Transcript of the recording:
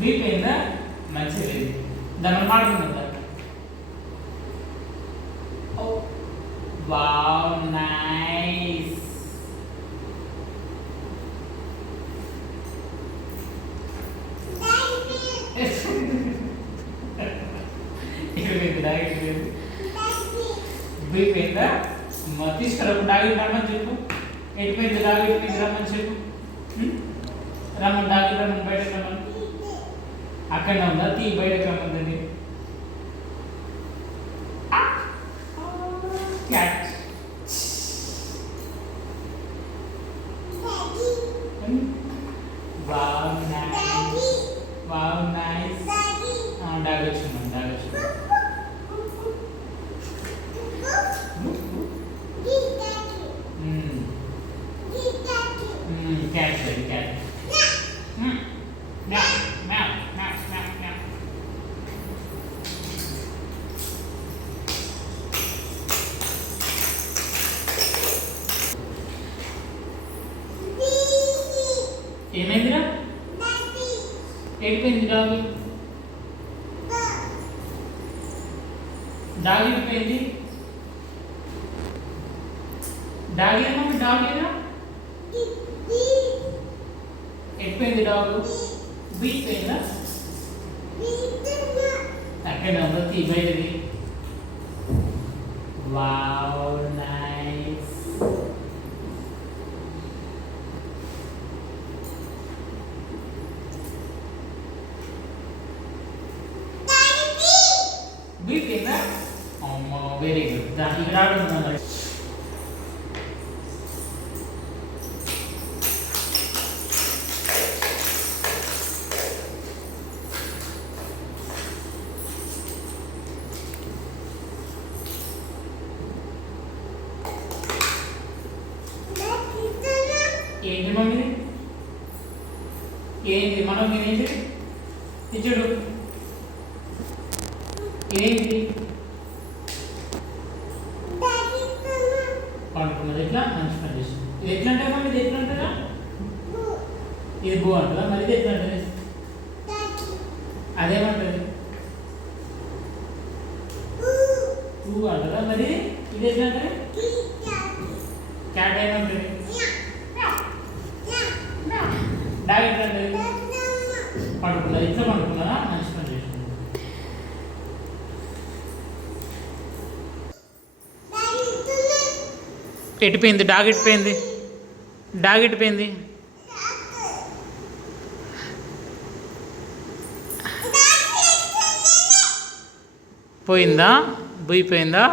బీప్ అయిందా మంచిది దాన్ని మాట్లాడుకుంటా వావ్ నైస్ బీప్ అయిందా తీసుకురా డాగి రమ్మని చెప్పు ఎటుపోయింది డాగి ఎటుపోయింది రమ్మని చెప్పు రమ్మని డాగి రమ్మని బయటకు రమ్మని అక్కడనే ఉందా తీ బయటకు రమ్మంది cat wow nice wow nice dog వచ్చింది డాగ్ వచ్చింది cat baby cat meow meow meow meow meow ఏమైందిరా ఎడిపోయింది డాగ్ డాగ్ ఎడిపోయింది డాగ్ ఏమో డాగ్ ఏనా ఎడిపోయింది డాగ్ బీట్ పోయిందా అక్కడ ఉందో తీ బయటది వావ్ నైస్ బీట్ పోయిందా అమ్మో వెరీ గుడ్ దానికి ఇక్కడ ఆడుతున్నాను ఏంటి మమ్మీ ఏంటి మనం ఏంటి ఇచ్చుడు ఏంటి పండుకున్నది ఎట్లా మంచి పని చేస్తుంది ఇది ఎట్లా అంటే మమ్మీ ఇది ఎట్లా అంటారా ఇది బో అంటుందా మరి ఇది ఎట్లా అంటుంది అదేమంటుంది టూ అంటారా మరి ఇది ఎట్లా అంటారు క్యాట్ ఏమంటుంది డాగ్ ఎట్లా అంటుంది పడుకున్నది ఇట్లా పడుకున్నదా మంచి పని చేస్తుంది ఎట్టిపోయింది డాగ్ ఎట్టిపోయింది డాగ్ ఎట్టిపోయింది పోయిందా పోయిపోయిందా